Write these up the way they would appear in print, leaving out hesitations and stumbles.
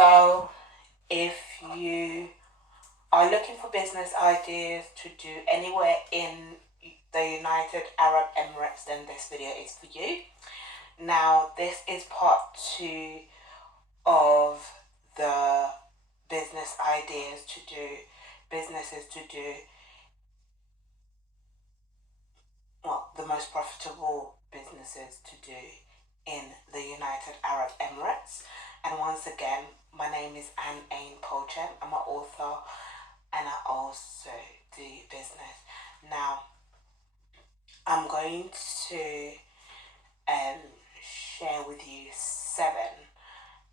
So if you are looking for business ideas to do anywhere in the United Arab Emirates, then this video is for you. Now, this is part 2 of the businesses to do, well, the most profitable businesses to do in the United Arab Emirates. And once again, my name is A.H.P. I'm an author and I also do business. Now, I'm going to share with you 7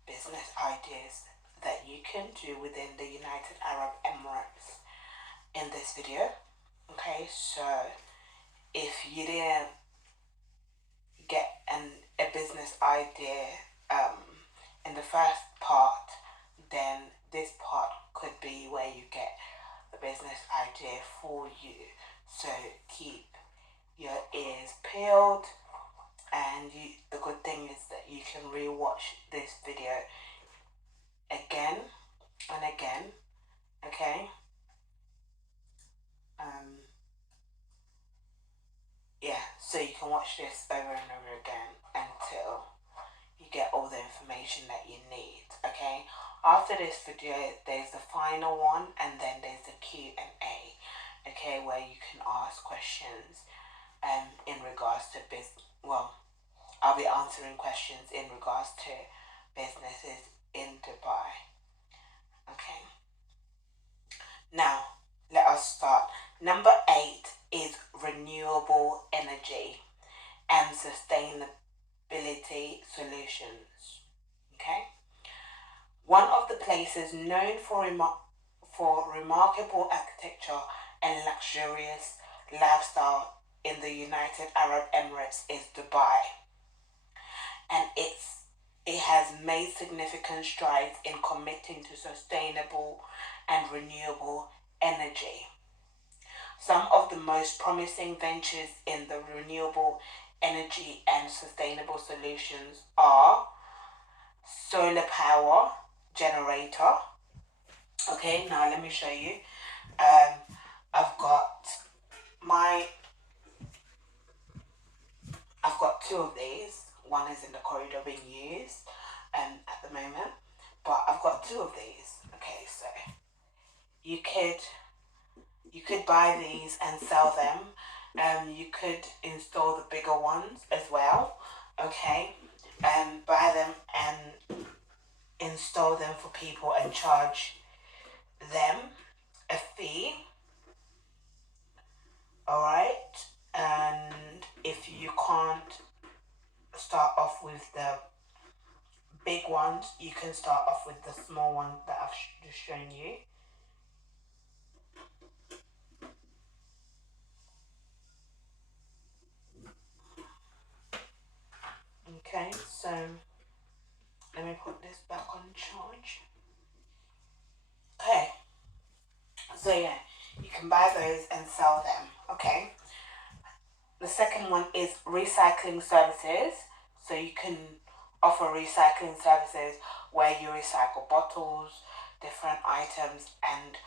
business ideas that you can do within the United Arab Emirates in this video. Okay, so if you didn't get a business idea in the first part, then this part could be where you get the business idea for you. So keep your ears peeled, and the good thing is that you can rewatch this video again and again, okay? Yeah, so you can watch this over and over again until you get all the information that you need, okay? After this video, there's the final one, and then there's the Q&A, okay, where you can ask questions in regards to I'll be answering questions in regards to businesses in Dubai. Okay. Now, let us start. Number 8 is renewable energy and sustainability solutions. Okay. One of the places known for remarkable architecture and luxurious lifestyle in the United Arab Emirates is Dubai, and it has made significant strides in committing to sustainable and renewable energy. Some of the most promising ventures in the renewable energy and sustainable solutions are solar power generator. Okay, now let me show you. I've got 2 of these. One is in the corridor being used at the moment, but I've got 2 of these. Okay, so you could buy these and sell them. You could install the bigger ones as well. Okay, buy them and install them for people and charge them a fee. Alright, and if you can't start off with the big ones, you can start off with the small one that I've just shown you. Okay, so let me put this back on charge. Okay, so yeah, you can buy those and sell them. Okay, the second one is recycling services. So you can offer recycling services where you recycle bottles, different items, and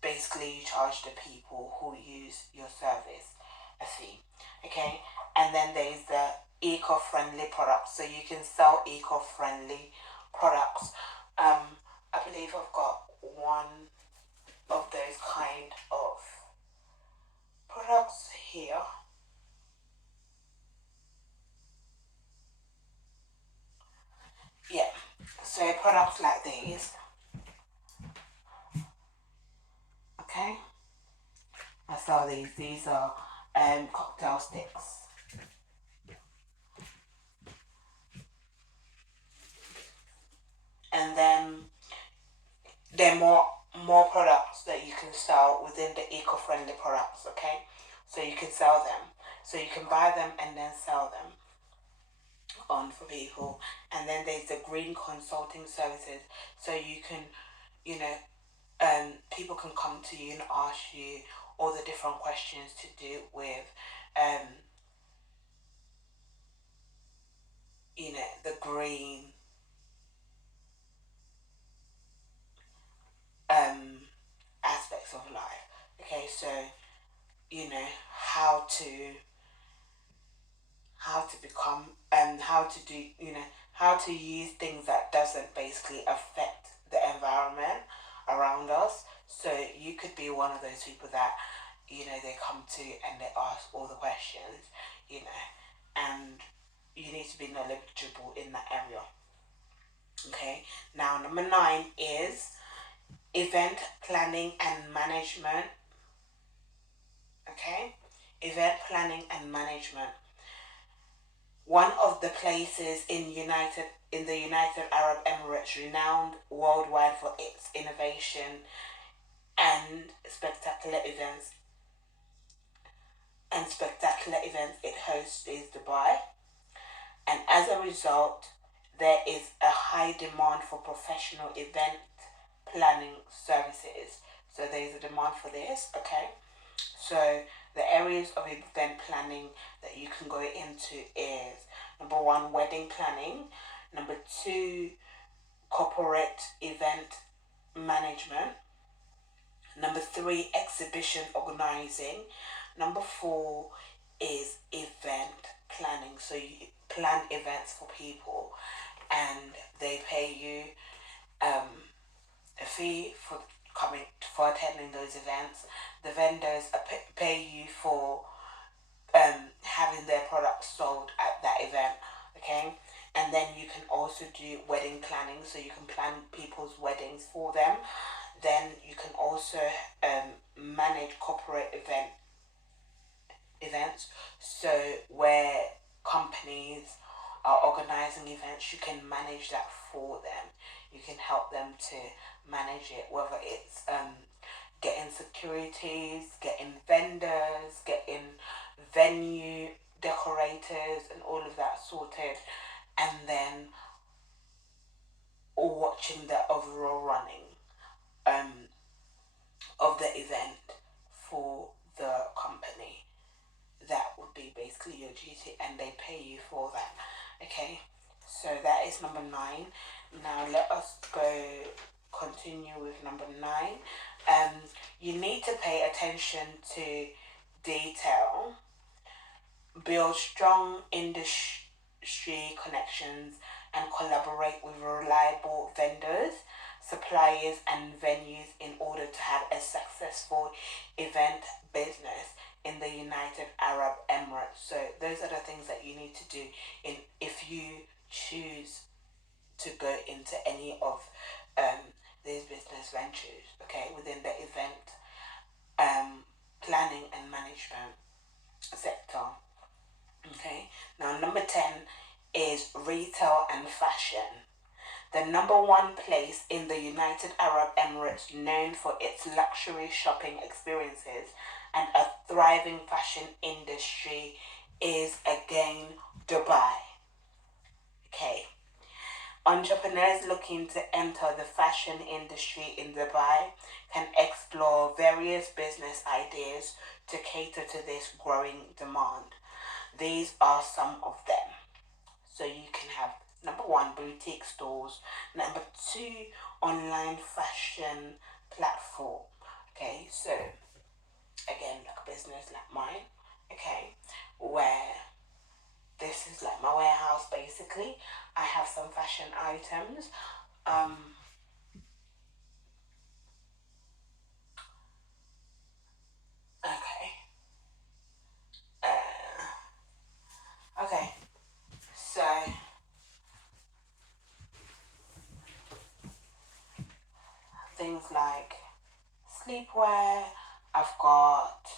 basically you charge the people who use your service a fee. Okay, and then there's the eco-friendly products. So you can sell eco-friendly products. I believe I've got one of those kind of products here. Yeah, so products like these. Okay, I saw these. These are cocktail sticks. And then there are more products that you can sell within the eco-friendly products. Okay, so you can sell them. So you can buy them and then sell them on for people. And then there's the green consulting services. So you can, people can come to you and ask you all the different questions to do with, the green how to become how to do how to use things that doesn't basically affect the environment around us. So you could be one of those people that they come to and they ask all the questions, and you need to be knowledgeable in that area. Okay, now number 9 is event planning and management. Okay, event planning and management. One of the places in the United Arab Emirates, renowned worldwide for its innovation and spectacular events it hosts is Dubai. And as a result, there is a high demand for professional event planning services. So there is a demand for this, okay? So the areas of event planning that you can go into is number 1, wedding planning. Number 2, corporate event management. Number 3, exhibition organizing. Number 4 is event planning. So you plan events for people and they pay you a fee for attending those events. The vendors pay you for having their products sold at that event. Okay, and then you can also do wedding planning, so you can plan people's weddings for them. Then you can also manage corporate events. So where companies are organizing events, you can manage that for them. You can help them to manage it, whether it's getting securities, getting vendors, getting venue decorators and all of that sorted, and then watching the overall running of the event for the company. That would be basically your duty, and they pay you for that. Okay, so that is number 9. Now let us continue with number 9. You need to pay attention to detail, build strong industry connections, and collaborate with reliable vendors, suppliers, and venues in order to have a successful event business in the United Arab Emirates. So those are the things that you need to do if you choose to go into any of these business ventures, okay, within the event planning and management sector. Okay, now number 10 is retail and fashion. The number 1 place in the United Arab Emirates known for its luxury shopping experiences and a thriving fashion industry is again Dubai. Okay. Entrepreneurs looking to enter the fashion industry in Dubai can explore various business ideas to cater to this growing demand. These are some of them. So you can have number 1, boutique stores. Number 2, online fashion platform. Okay, so again, like a business like mine, okay, where this is like my warehouse basically. I have some fashion items. Okay. Okay. So things like sleepwear. I've got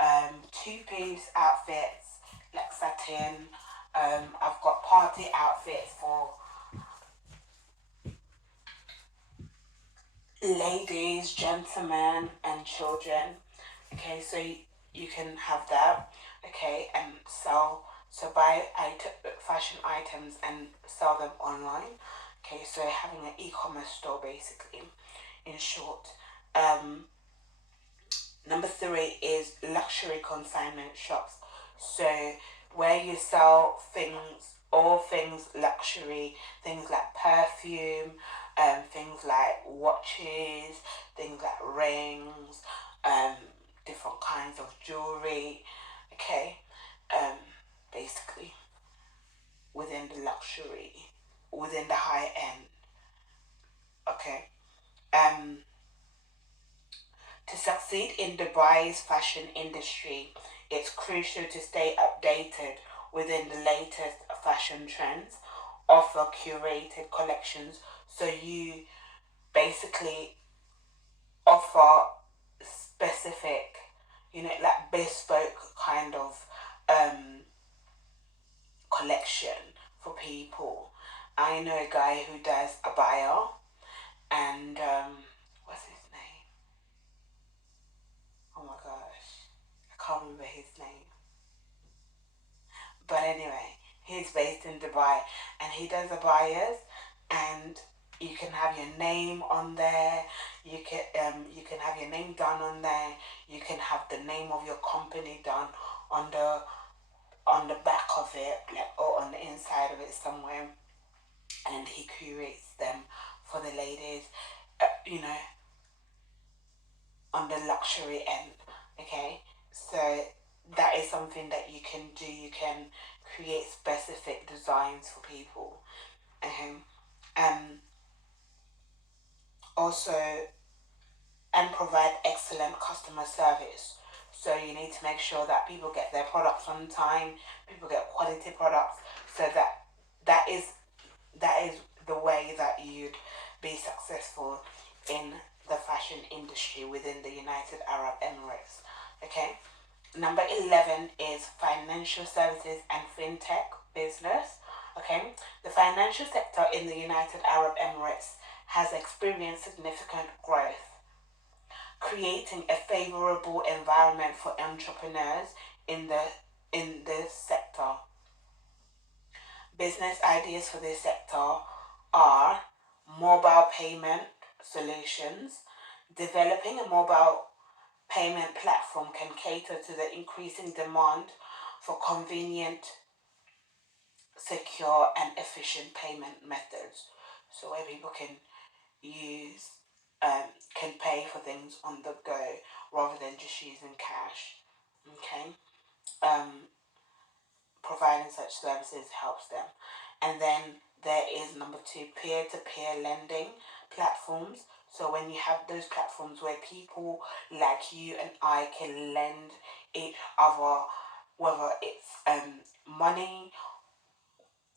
2-piece outfits, like satin. I've got party outfits for ladies, gentlemen, and children. Okay, so you can have that. Okay, and buy fashion items and sell them online. Okay, so having an e-commerce store basically, in short. Number 3 is luxury consignment shops. So where you sell all things luxury, things like perfume, things like watches, things like rings, different kinds of jewelry. Okay, um, basically within the luxury, within the high end. Okay, um, to succeed in Dubai's fashion industry, it's crucial to stay updated within the latest fashion trends, offer curated collections, so you basically offer specific, like bespoke kind of um, collection for people. I know a guy who does a buyer, and what's his name? Oh my gosh, I can't remember his name. But anyway, he's based in Dubai, and he does the buyers, and you can have your name on there. You can have your name done on there. You can have the name of your company done on the back of it, like, or on the inside of it somewhere, and he curates them for the ladies. You know, on the luxury end. Okay, so that is something that you can do. You can create specific designs for people. Okay, um, also, and provide excellent customer service. So you need to make sure that people get their products on time, people get quality products, so that is that is the way that you'd be successful in the fashion industry within the United Arab Emirates. Okay. Number 11 is financial services and fintech business. Okay. The financial sector in the United Arab Emirates has experienced significant growth, creating a favorable environment for entrepreneurs in this sector. Business ideas for this sector are mobile payment solutions. Developing a mobile payment platform can cater to the increasing demand for convenient, secure, and efficient payment methods. So where people can use can pay for things on the go rather than just using cash. Okay. Um, Providing such services helps them. And then there is number two, peer-to-peer lending platforms. So when you have those platforms where people like you and I can lend each other, whether it's money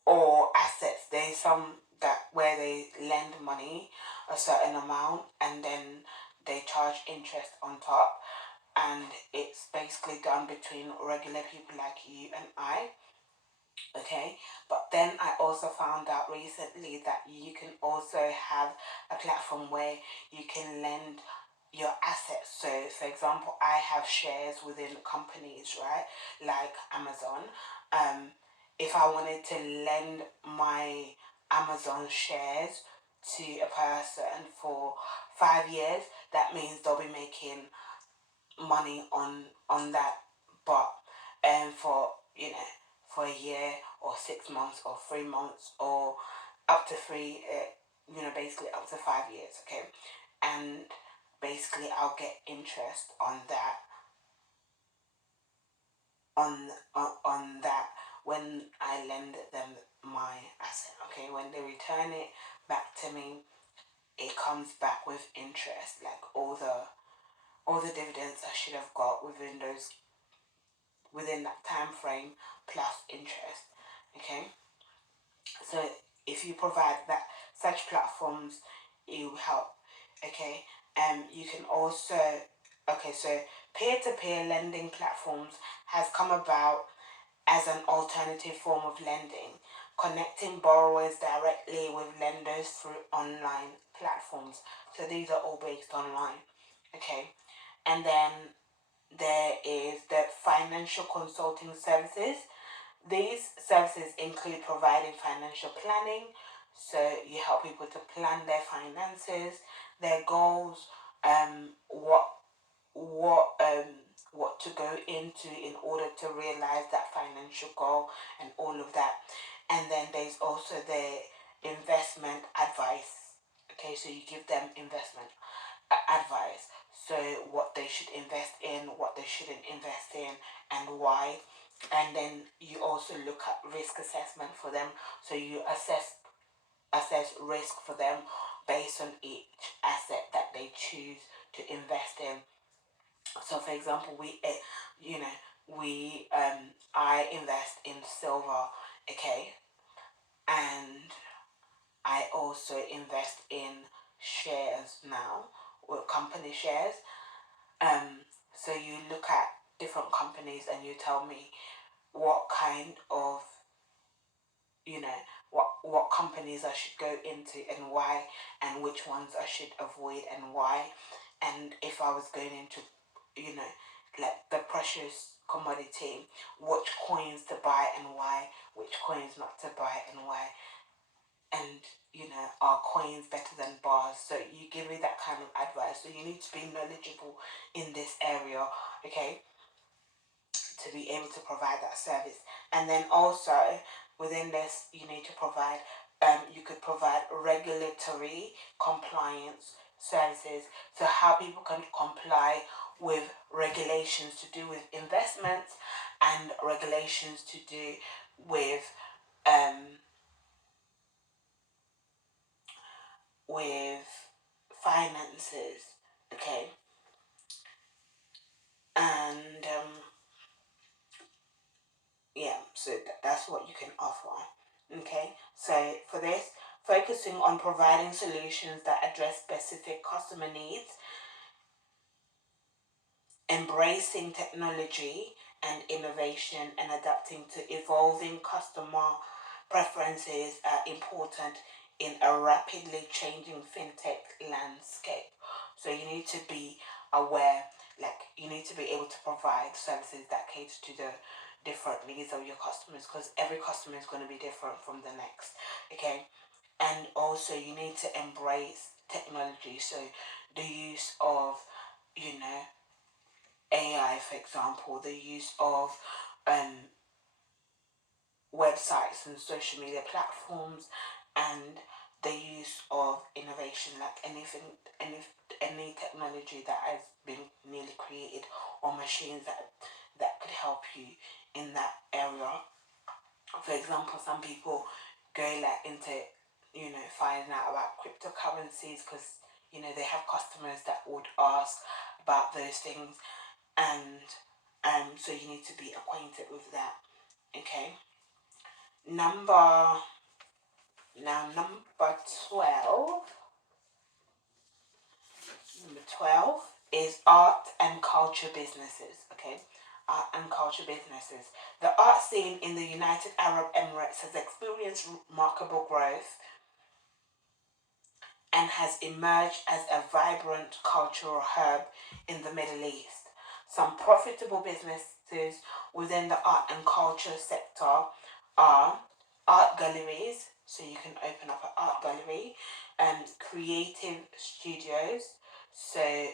or assets, there's some that where they lend money a certain amount, and then they charge interest on top, and it's basically done between regular people like you and I. Okay, but then I also found out recently that you can also have a platform where you can lend your assets. So for example, I have shares within companies, right, like Amazon. If I wanted to lend my Amazon shares to a person for 5 years, that means they'll be making money on that, but for for a year or 6 months or 3 months or up to three, basically up to 5 years. Okay, and basically I'll get interest on that, on that when I lend them my asset. Okay, when they return it back to me, it comes back with interest, like all the dividends I should have got within that time frame plus interest. Okay, so if you provide that such platforms, it will help. Okay, you can also, okay, so peer-to-peer lending platforms has come about as an alternative form of lending, connecting borrowers directly with lenders through online platforms. So these are all based online. Okay, and then there is the financial consulting services. These services include providing financial planning, so you help people to plan their finances, their goals, what what um what to go into in order to realize that financial goal and all of that. And then there's also the investment advice. Okay, so you give them investment advice. So what they should invest in, what they shouldn't invest in, and why. And then you also look at risk assessment for them. So you assess risk for them based on each asset that they choose to invest in. So for example, you know, I invest in silver, okay, and I also invest in shares now, or company shares. So you look at different companies and you tell me what kind of, what companies I should go into and why, and which ones I should avoid and why. And if I was going into, like the precious commodity, which coins to buy and why, which coins not to buy and why. And are coins better than bars? So you give me that kind of advice. So you need to be knowledgeable in this area, okay, to be able to provide that service. And then also within this, you need to provide, you could provide regulatory compliance services. So how people can comply with regulations to do with investments and regulations to do with um, with finances, okay, and yeah, so that's what you can offer, okay. So for this, focusing on providing solutions that address specific customer needs, embracing technology and innovation, and adapting to evolving customer preferences are important in a rapidly changing fintech landscape. So you need to be aware, like you need to be able to provide services that cater to the different needs of your customers, because every customer is going to be different from the next, okay. And also you need to embrace technology, so the use of, you know AI, for example, the use of um, websites and social media platforms, and the use of innovation, like any technology that has been newly created, or machines that could help you in that area. For example, some people go like into finding out about cryptocurrencies, because they have customers that would ask about those things, and so you need to be acquainted with that, okay. number number 12 number 12 is art and culture businesses, okay. Art and culture businesses. The art scene in the United Arab Emirates has experienced remarkable growth and has emerged as a vibrant cultural hub in the Middle East. Some profitable businesses within the art and culture sector are art galleries, so you can open up an art gallery, and creative studios, so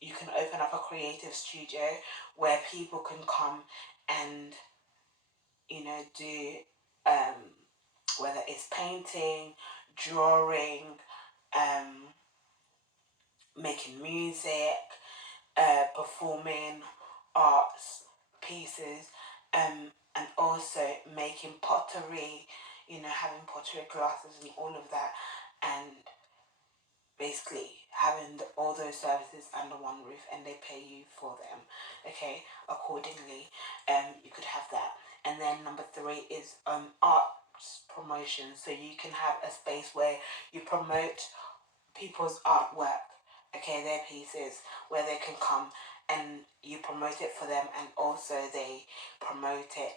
you can open up a creative studio where people can come and do um, whether it's painting, drawing, um, making music, performing arts pieces, and also making pottery, having pottery classes and all of that, and basically having all those services under one roof, and they pay you for them, okay, accordingly. You could have that. And then number 3 is arts promotion. So you can have a space where you promote people's artwork, okay, their pieces, where they can come and you promote it for them, and also they promote it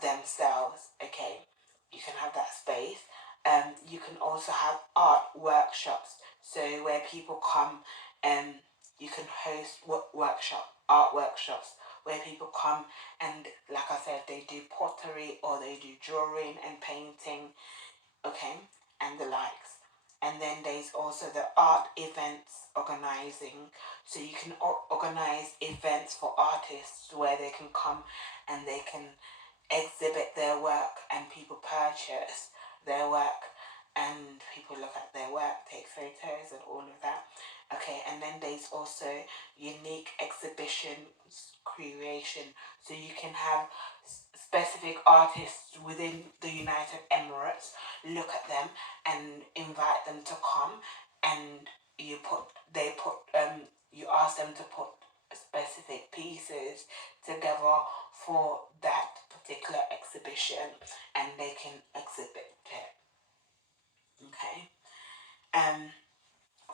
themselves, okay. You can have that space. You can also have art workshops, so where people come and you can host art workshops, where people come and, like I said, they do pottery or they do drawing and painting, okay, and the likes. And then there's also the art events organizing. So you can organize events for artists where they can come and they can exhibit their work, and people purchase their work, and people look at their work, take photos and all of that. Okay, and then there's also unique exhibition creation. So you can have specific artists within the United Emirates, look at them and invite them to come, and you ask them to put specific pieces together for that particular exhibition, and they can exhibit it. Okay.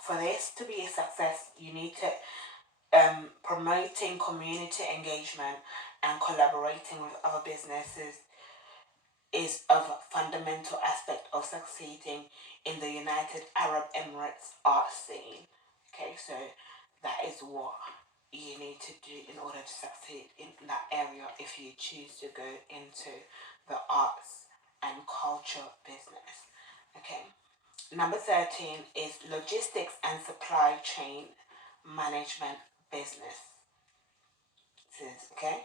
For this to be a success, you need to promoting community engagement and collaborating with other businesses is a fundamental aspect of succeeding in the United Arab Emirates art scene. Okay, so that is what you need to do in order to succeed in that area if you choose to go into the arts and culture business. Okay. Number 13 is logistics and supply chain management business. Okay.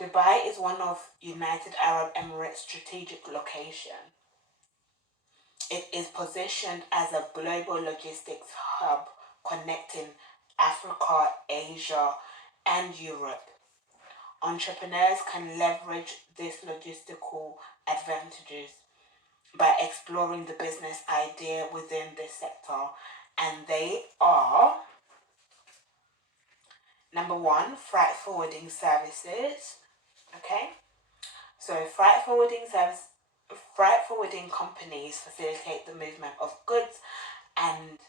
Dubai is one of United Arab Emirates' strategic location. It is positioned as a global logistics hub connecting Africa, Asia, and Europe. Entrepreneurs can leverage these logistical advantages by exploring the business idea within this sector, and they are: number one, freight forwarding services. Okay, so freight forwarding companies facilitate the movement of goods and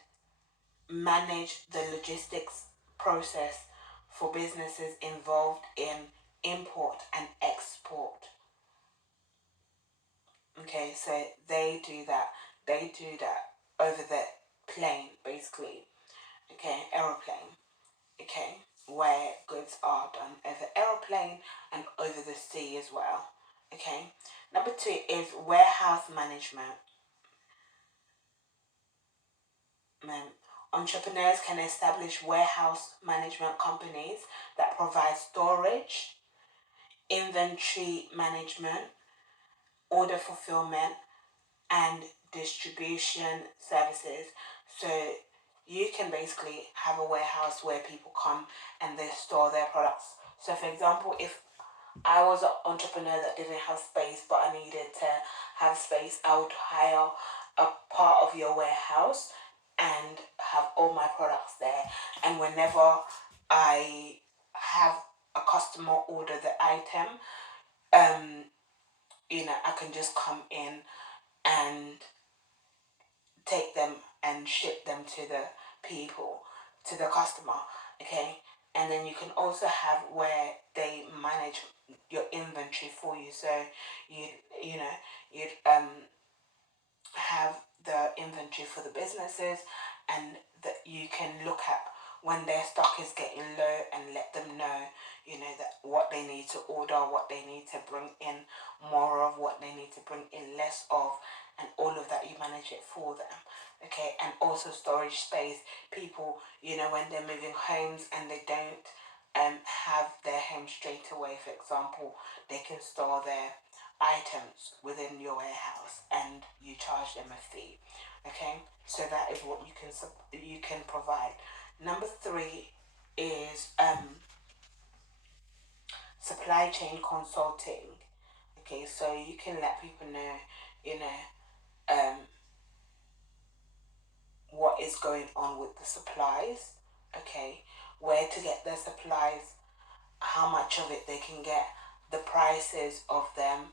manage the logistics process for businesses involved in import and export. Okay, so they do that over the plane, basically. Okay, aeroplane. Okay, where goods are done over aeroplane and over the sea as well. Okay, number two is warehouse management. Entrepreneurs can establish warehouse management companies that provide storage, inventory management, order fulfillment, and distribution services. So you can basically have a warehouse where people come and they store their products. So, for example, if I was an entrepreneur that didn't have space but I needed to have space, I would hire a part of your warehouse and have all my products there. And whenever I have a customer order the item, I can just come in and take them and ship them to the people, to the customer. Okay, and then you can also have where they manage your inventory for you. So you you know you'd have the inventory for the businesses, and that you can look at when their stock is getting low and let them know, that what they need to order, what they need to bring in more of, what they need to bring in less of, and all of that, you manage it for them. Okay, and also storage space. People, when they're moving homes and they don't have their home straight away, for example, they can store their items within your warehouse and you charge them a fee. Okay, so that is what you can provide. Number three is supply chain consulting. Okay, so you can let people know, you know, um, what is going on with the supplies. Okay, where to get their supplies, how much of it they can get, the prices of them,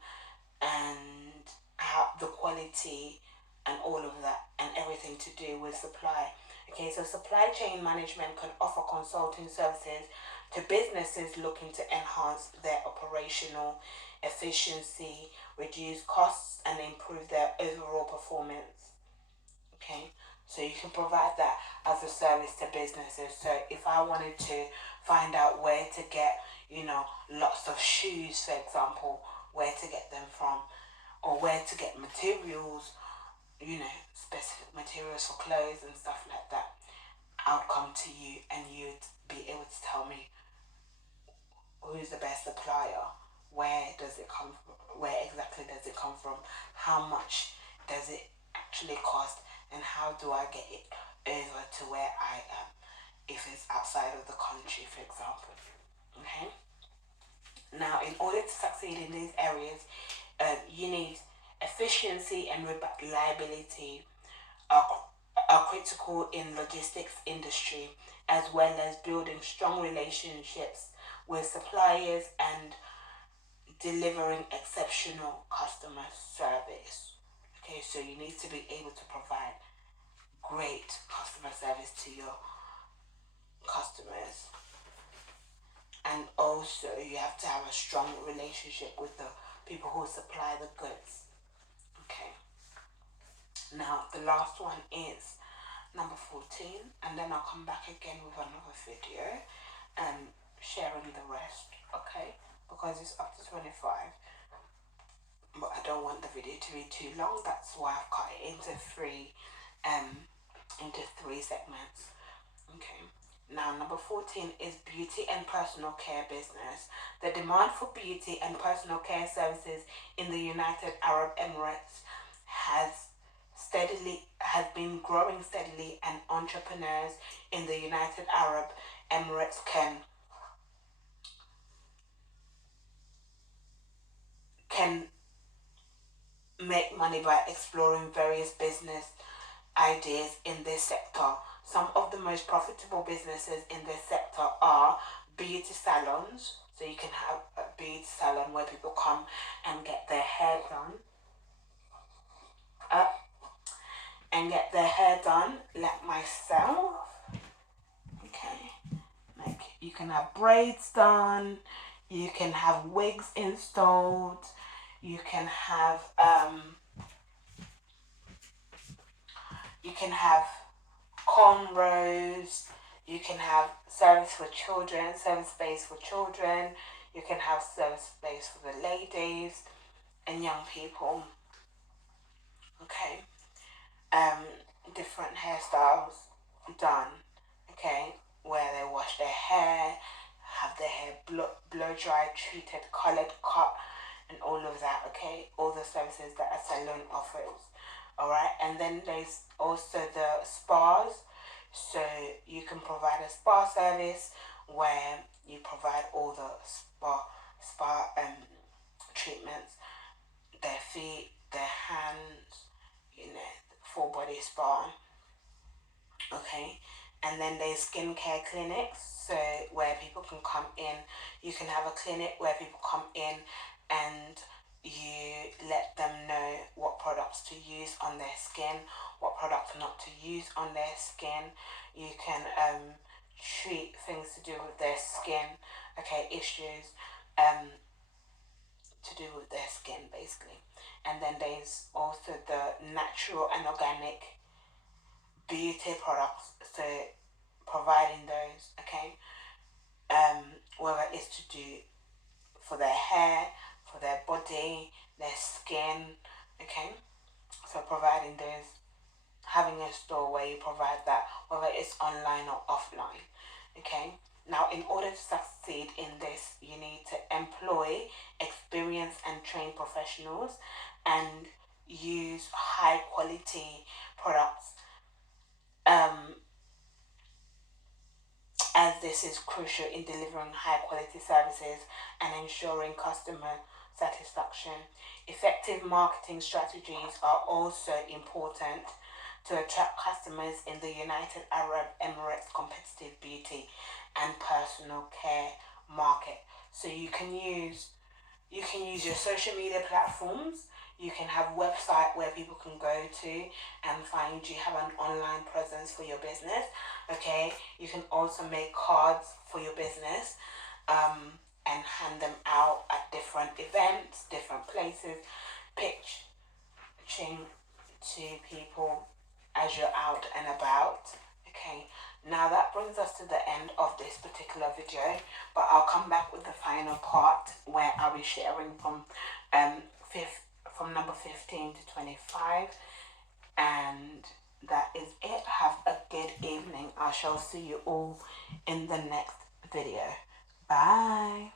and how the quality and all of that, and everything to do with supply. Okay, so supply chain management can offer consulting services to businesses looking to enhance their operational efficiency, reduce costs, and improve their overall performance. Okay, so you can provide that as a service to businesses. So if I wanted to find out where to get, lots of shoes, for example, where to get them from, or where to get materials, specific materials for clothes and stuff like that, I would come to you and you'd be able to tell me who's the best supplier, where does it come from, where exactly does it come from, how much does it actually cost, and how do I get it over to where I am if it's outside of the country, for example. Okay. Now, in order to succeed in these areas, you need efficiency and reliability are critical in logistics industry, as well as building strong relationships with suppliers and delivering exceptional customer service. Okay, so you need to be able to provide great customer service to your customers. And also you have to have a strong relationship with the people who supply the goods. Okay. Now the last one is number 14, and then I'll come back again with another video and sharing the rest, okay? Because it's up to 25. But I don't want the video to be too long. That's why I've cut it into three segments. Okay. Now, number 14 is beauty and personal care business. The demand for beauty and personal care services in the United Arab Emirates has been growing steadily, and entrepreneurs in the United Arab Emirates can make money by exploring various business ideas in this sector. Some of the most profitable businesses in this sector are beauty salons. So you can have a beauty salon where people come and get their hair done. Like myself. Okay. Like you can have braids done, you can have wigs installed, you can have cornrows, you can have service for children, service space for children, you can have service space for the ladies and young people. Okay. Different hairstyles done. Okay, where they wash their hair, have their hair blow dry, treated, colored, cut, and all of that. Okay, all the services that a salon offers. All right, and then there's also the spas. So you can provide a spa service where you provide all the spa treatments, their feet, their hands, full body spa. Okay, and then there's skincare clinics, so where people can come in. You can have a clinic where people come in and you let them know what products to use on their skin, what products not to use on their skin. You can treat things to do with their skin, okay, issues to do with their skin basically. And then there's also the natural and organic beauty products, so providing those, okay, whether it's to do for their hair, for their body, their skin, okay, so providing those, having a store where you provide that, whether it's online or offline, okay. Now, in order to succeed in this, you need to employ experienced and trained professionals and use high quality products, as this is crucial in delivering high quality services and ensuring customer satisfaction. Effective marketing strategies are also important to attract customers in the United Arab Emirates competitive beauty and personal care market. So you can use your social media platforms. You can have a website where people can go to and find you have an online presence for your business. Okay, you can also make cards for your business and hand them out at different events, different places, pitching to people as you're out and about. Okay, now that brings us to the end of this particular video, but I'll come back with the final part where I'll be sharing from number 15 to 25, and that is it. Have a good evening. I shall see you all in the next video. Bye.